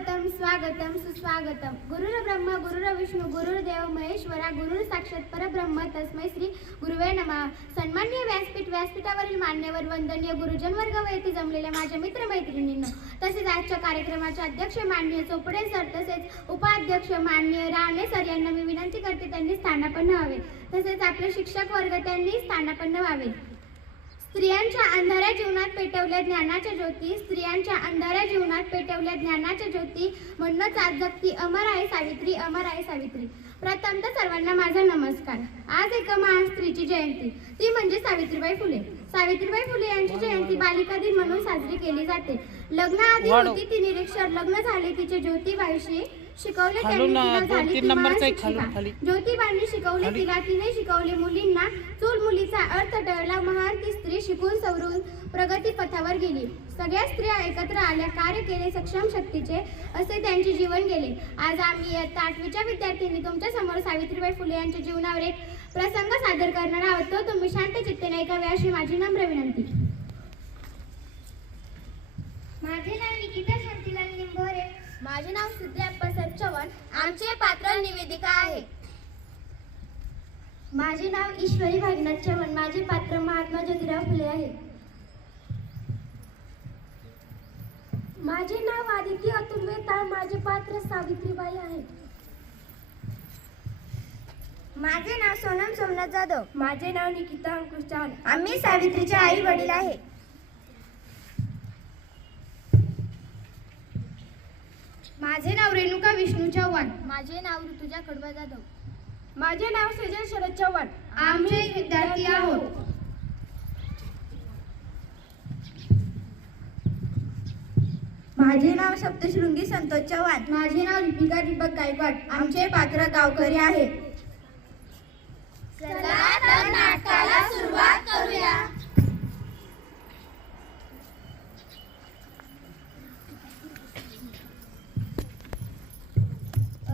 स्वागतम सुस्वागतम. गुरुर ब्रह्मा गुरुर विष्णू गुरुर्देव महेश्वरा गुरुर साक्षात परब्रह्म तस्मै श्री गुरुवे नमः. सन्माननीय व्यासपीठावरील मान्यवर वंदनीय गुरुजन वर्ग व येथे जमलेल्या माझ्या मित्रमैत्रिणींनो, तसेच आजच्या कार्यक्रमाचे अध्यक्ष माननीय चोपडे सर तसेच उपाध्यक्ष माननीय राणे सर यांना मी विनंती करते त्यांनी स्थानापन्न व्हावे. तसेच आपले शिक्षक वर्ग त्यांनी स्थानापन्न व्हावे. स्त्रियांच्या अंधाऱ्या जीवनात पेटवल्या ज्ञानाच्या ज्योती, स्त्रियांच्या अंधाऱ्या जीवनात पेटवल्या ज्ञानाच्या ज्योती, म्हणूनच आज जगती अमर आहे सावित्री, अमर आहे सावित्री. प्रथमतः सर्वांना माझा नमस्कार. आज एका महान स्त्रीची जयंती, ती म्हणजे सावित्रीबाई फुले. सावित्रीबाई फुले यांची जयंती बालिका दिन म्हणून साजरी केली जाते. लग्नाआधी होती ती निरीक्षर, लग्न झाले तिचे ज्योतिबाईशी, शिकवले त्यांनी तिला झाली ती महान शिक्षिका. ज्योतिबांनी शिकवले तिला, तिने शिकवले मुलींना. चूल मुलीचा अर्थ टळला, महान ती स्त्री शिकून सवरून प्रगती पथावर गेली. सगळ्या स्त्रिया एकत्र आल्या, कार्य केले सक्षम शक्तीचे, असे त्यांचे जीवन गेले. आज आम्ही इयत्ता 8वीच्या विद्यार्थ्यांनी तुमच्या समोर सावित्रीबाई फुले यांच्या जीवनावर एक प्रसंग सादर करणार आहोत. तो तुम्ही शांत चित्तेने ऐकावे अशी माझी नम्र विनंती. माझे नाव निकिता शांतीलाल निंभोरे. माझे नाव सिद्धी अप्पासाहेब चव्हाण. आमचे पात्र निवेदिका आहे. माझे नाव ईश्वरी भागनाथ चव्हाण. माझे पात्र महात्मा ज्योतिराव फुले आहे. माझे नाव आदिती अतुल वेताळ. माझे पात्र सावित्रीबाई आहे. माझे नाव सोनम सोमनाथ जाधव. माझे नाव निकिता अंकुश चव्हाण. आम्ही सावित्रीचे आई वडील आहे. माझे नाव रेणुका विष्णू चव्हाण. माझे नाव ऋतुजा कडबा जाधव. माझे नाव सेजल शरद चव्हाण. आम्ही विद्यार्थी आहोत. माझे नाव सप्तशृंगी संतोष चव्हाण. माझे नाव दीपिका दीपक गायकवाड. आमचे पात्र गावकरी आहे. चला तर नाटकाला सुरुवात करूया.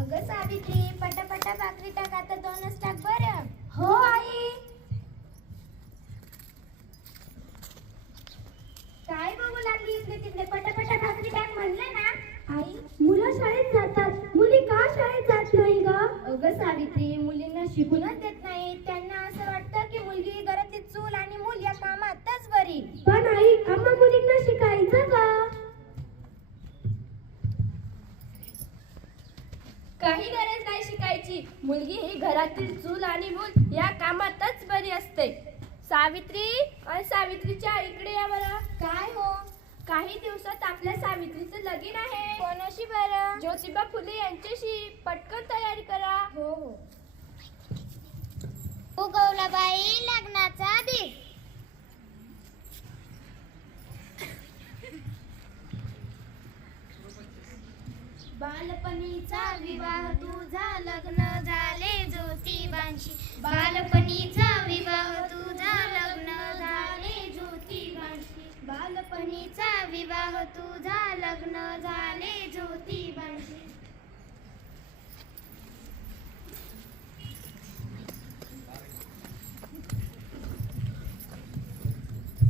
अगं सावित्री, पटापटा भाकरी टाक, आता 2च टाक बरं. हो आई. काय बघू लागली इकडे तिकडे, पटापटा भाकरी टाक म्हणलं ना. आई, मुलं शाळेत जातात, मुली का शाळेत जात नाही ग? अगं सावित्री, मुलींना शिकूनच देत नाही. त्यांना असं वाटतं की मुलगी घरातील चूल आणि मूल या कामातच बरी. पण आई, आम्हा मुलींना शिकायचं का? काही गरज नाही शिकायची. मुलगी ही घरातील चूल आणि मूल या कामातच बरी असते. सावित्री, सावित्रीच्या इकडे या बरं. काय हो? काही दिवसात आपल्या सावित्रीचं लगीन आहे. कोणाशी बरं? ज्योतिबा फुले यांच्याशी. पटकन तयारी करा. हो हो. गौलाबाई, लग्नाचा दिस. बालपणीचा विवाह तुझा, लग्न झाले ज्योतिबांशी. बालपणीचा विवाह तुझा, लग्न झाले ज्योतिबांशी. बालपणीचा विवाह तुझा, लग्न झाले ज्योतिबांशी.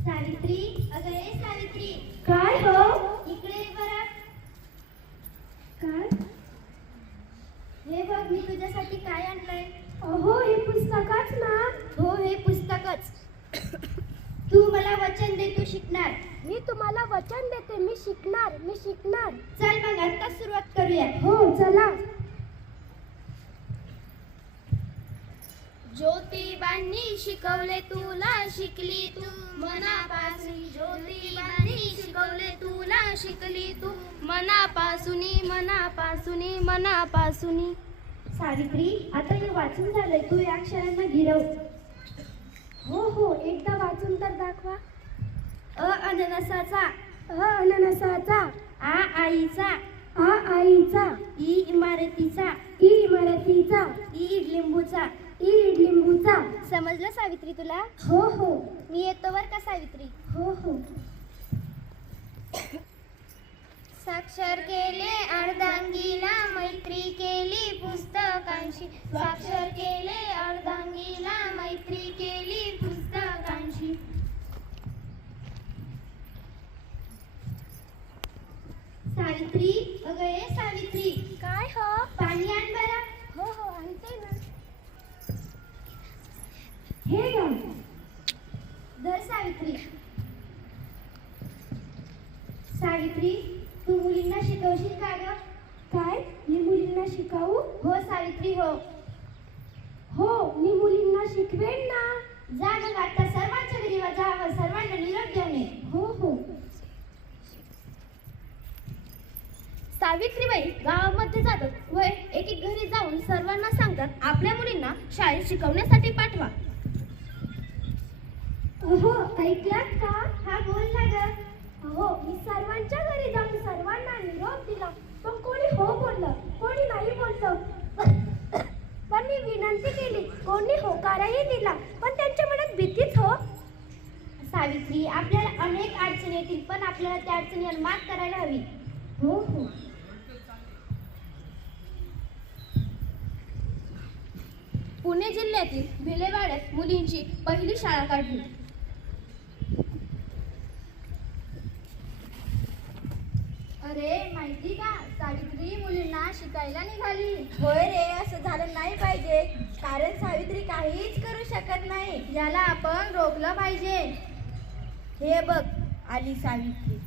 सावित्री, अगं ए सावित्री, काय हो? इकडे बरं. काय? हे बघ, मी तुझ्यासाठी काय आणलंय. अहो, हे पुस्तकच ना. हो, हे पुस्तकच. तू मला वचन दे, तू शिकणार. मी तुम्हाला वचन देते, मी शिकणार, मी शिकणार. चल मग आता सुरुवात करूया. हो, चला. ज्योतिबांनी शिकवले तुला, शिकली तू मनापासून. ज्योतिबांनी शिकवले तुला, शिकली तू मनापासून, मनापासून, मनापासून. सावित्री, आता हे वाचून झालंय, तू या अक्षरांना गिरव. हो हो, एकदा वाचून तर दाखवा. अ अननसाचा, अ अननसाचा. आ आईचा, आ आईचा. ई इमारतीचा, ई इमारतीचा. ई लिंबूचा. ई इडलिंबूचा. समजलं सावित्री तुला? हो हो. मी येतो बर का सावित्री. हो हो. साक्षर केले अर्धांगीला, मैत्री केली पुस्तकांशी. साक्षर केले अर्धांगीला, मैत्री केली पुस्तकांशी. सावित्री, अगं ये शिकवशील का ग? काय मी मुलींना शिकावू? हो सावित्री हो. हो मी मुलींना शिकवेन ना. जा मग आता सर्वांच्या घरी जा व सर्वांना निरोप घेऊन ये. हो हो. सावित्रीबाई गावामध्ये जातात व एक एक घरी जाऊन सर्वांना सांगतात आपल्या मुलींना शाळेत शिकवण्यासाठी पाठवा. हो ऐकलात का? हा बोल ना ग. हो मी सर्वांच्या घरी जाऊन सर्वांना निरोप दिला, पण कोणी हो बोललं, कोणी नाही बोललं. पण मी विनंती केली, कोणी होकारही दिला, पण त्यांच्या मनात भीतीच हो. सावित्री आपल्याला अनेक अडचणी येतील, पण आपल्याला त्या अडचणीवर मात करायला हवी. हो हो. पुणे जिल्ह्यातील भिलेवाड्यात मुलींची पहिली शाळा काढली. अरे माहिती का, सावित्री मुलींना शिकायला निघाली. होय रे, असं झालं नाही पाहिजे, कारण सावित्री काहीच करू शकत नाही. याला आपण रोखलं पाहिजे. हे बघ आली सावित्री.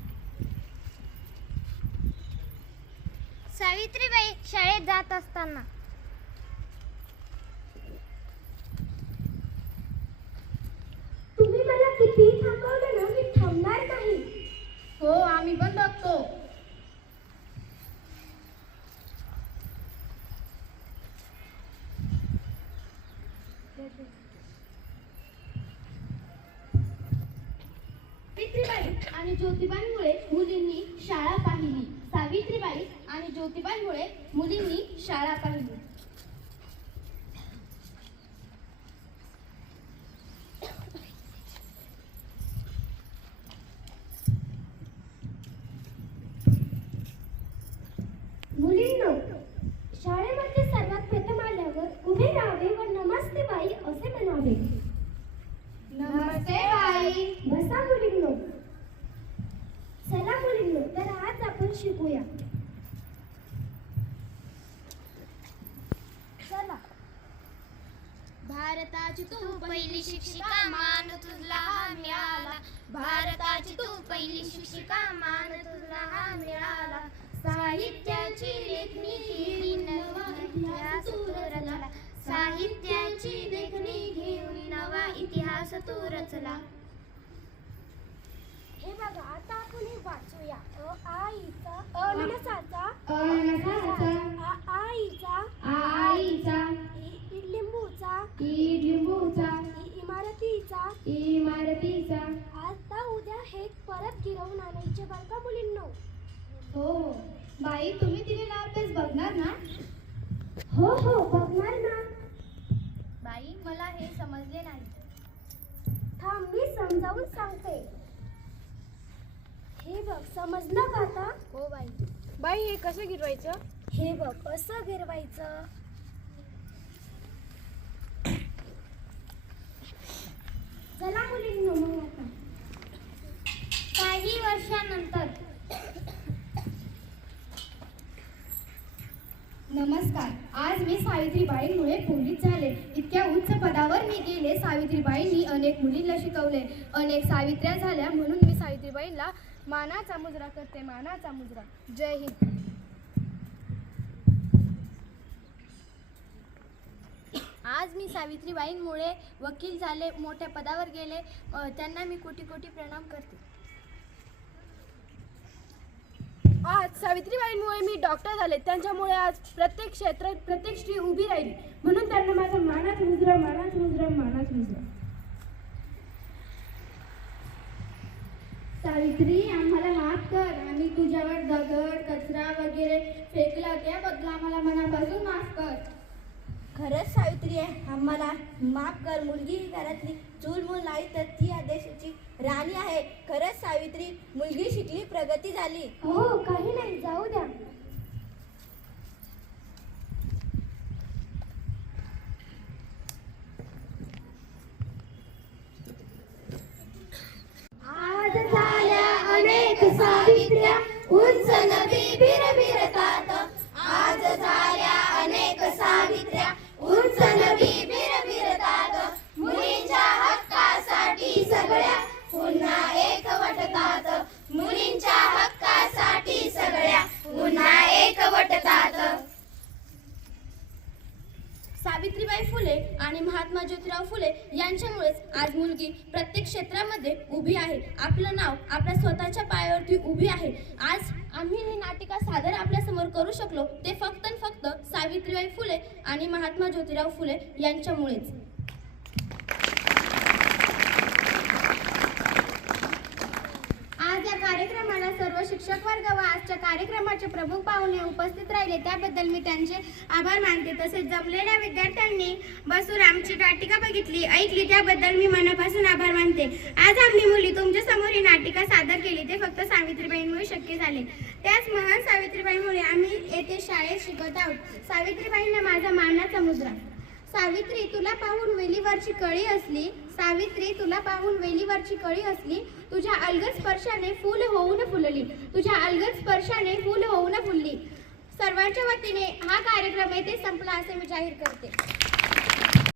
सावित्रीबाई शाळेत जात असताना तुम्ही मला किती थांबवलं ना, मी थांबणार नाही. हो आम्ही पण बघतो. सावित्रीबाई आणि ज्योतिबांमुळे मुलींनी शाळा पाहिली. सावित्रीबाई आणि ज्योतिबांमुळे मुलींनी शाळा पाहिली. मुलींनो, शाळेमध्ये सर्वात प्रथम आल्यावर उभे राहावे व नमस्ते बाई असे म्हणावे. नमस्ते बाई. बसा मुलींनो. चला मुलींनो, तर आज आपण शिकूया. चला. भारताची तू पहिली शिक्षिका, मान तुझला हा मिळाला. भारताची तू पहिली शिक्षिका, मान तुझला हा मिळाला. साहित्याची लेखणी घेऊन नवा इतिहास तू रचला. साहित्याची लेखणी घेऊन नवा इतिहास तू रचला. हे बघा, आता आपण हे वाचूया. आईचा अननसाचा आईचा आईचा लिंबूचा लिंबूचा इमारतीचा इमारतीचा. आता उद्या हे परत गिरवून आणायचे बरं का मुलींनो. हो बाई, तुम्ही दिलेला अभ्यास बघणार ना? हो हो बघणार ना. बाई मला हे समजले नाही. थांब, मी समजावून सांगते. हे बघ, समजलं का आता? हो बाई. बाई हे कसं गिरवायचं? हे बघ, असं गिरवायचं. चला मुलींनो, मग आता काही वर्षानंतर. नमस्कार. आज मी सावित्रीबाईंमुळे पोलीस झाले. इतक्या उच्च पदावर मी गेले. सावित्रीबाईंनी अनेक मुलींना शिकवले. अनेक सावित्र्या झाल्या, म्हणून मी सावित्रीबाईंना मानाचा मुजरा करते. मानाचा मुजरा. जय हिंद. आज मी सावित्रीबाईंमुळे वकील झाले, मोठ्या पदावर गेले. त्यांना मी कोटी कोटी प्रणाम करते. आज सावित्रीबाईंमुळे मी डॉक्टर झाले. त्यांच्यामुळे आज प्रत्येक क्षेत्रात प्रत्येक स्त्री उभी राहिली, म्हणून त्यांना माझा मानाचा मुजरा, मानाचा मुजरा, मानाचा मुजरा. सावित्री, आम्हाला माफ कर. आम्ही तुझ्यावर दगड कचरा वगैरे फेकला, त्याबद्दल आम्हाला मनापासून माफ कर. खरंच सावित्री आहे, आम्हाला माफ कर. मुलगी ही घरातली चूलमूल नाही, तर ती या देशाची राणी आहे. खरंच सावित्री, मुलगी शिकली, प्रगती झाली. हो, काही नाही, जाऊ द्या. आज झाल्या अनेक सावित्र्या, उंच नदी बिरबिरतात. आज झाल्या अनेक सावित्र्या, उंच नदी बिरबिरतात. मुलींच्या हक्कासाठी सगळ्या पुन्हा एकवटतात. मुलींच्या हक्कासाठी सगळ्या पुन्हा फुले आणि महात्मा ज्योतिराव फुले यांच्यामुळेच आज मुलगी प्रत्येक क्षेत्रामध्ये उभी आहे. आपलं नाव आपल्या स्वतःच्या पायावरती उभी आहे. आज आम्ही ही नाटिका सादर आपल्यासमोर करू शकलो ते फक्त आणि फक्त सावित्रीबाई फुले आणि महात्मा ज्योतिराव फुले यांच्यामुळेच. आज या कार्यक्रमाला सर्व शिक्षक वर्ग व आजच्या कार्यक्रमाचे प्रमुख पाहुणे उपस्थित राहिले त्याबद्दल मी त्यांचे आभार मानते. तसेच जमलेल्या विद्यार्थ्यांनी बसून आमची नाटिका बघितली ऐकली त्याबद्दल मी मनापासून आभार मानते. आज आम्ही मुली तुमच्या समोर ही नाटिका सादर केली ते फक्त सावित्रीबाईंमुळे शक्य झाले. त्याच महान सावित्रीबाईंमुळे आम्ही येथे शाळेत शिकत आहोत. सावित्रीबाईंना माझा मानाचा मुद्रा. सावित्री तुला पाहून वेलीवरची कळी असली, सावित्री तुला पाहून वेलीवरची कळी असली, तुझ्या अलगद स्पर्शाने फूल होऊन फुलली, तुझ्या अलगद स्पर्शाने फूल होऊन फुलली. सर्वांच्या वतीने हा कार्यक्रम येथे संपला असे मी जाहीर करते.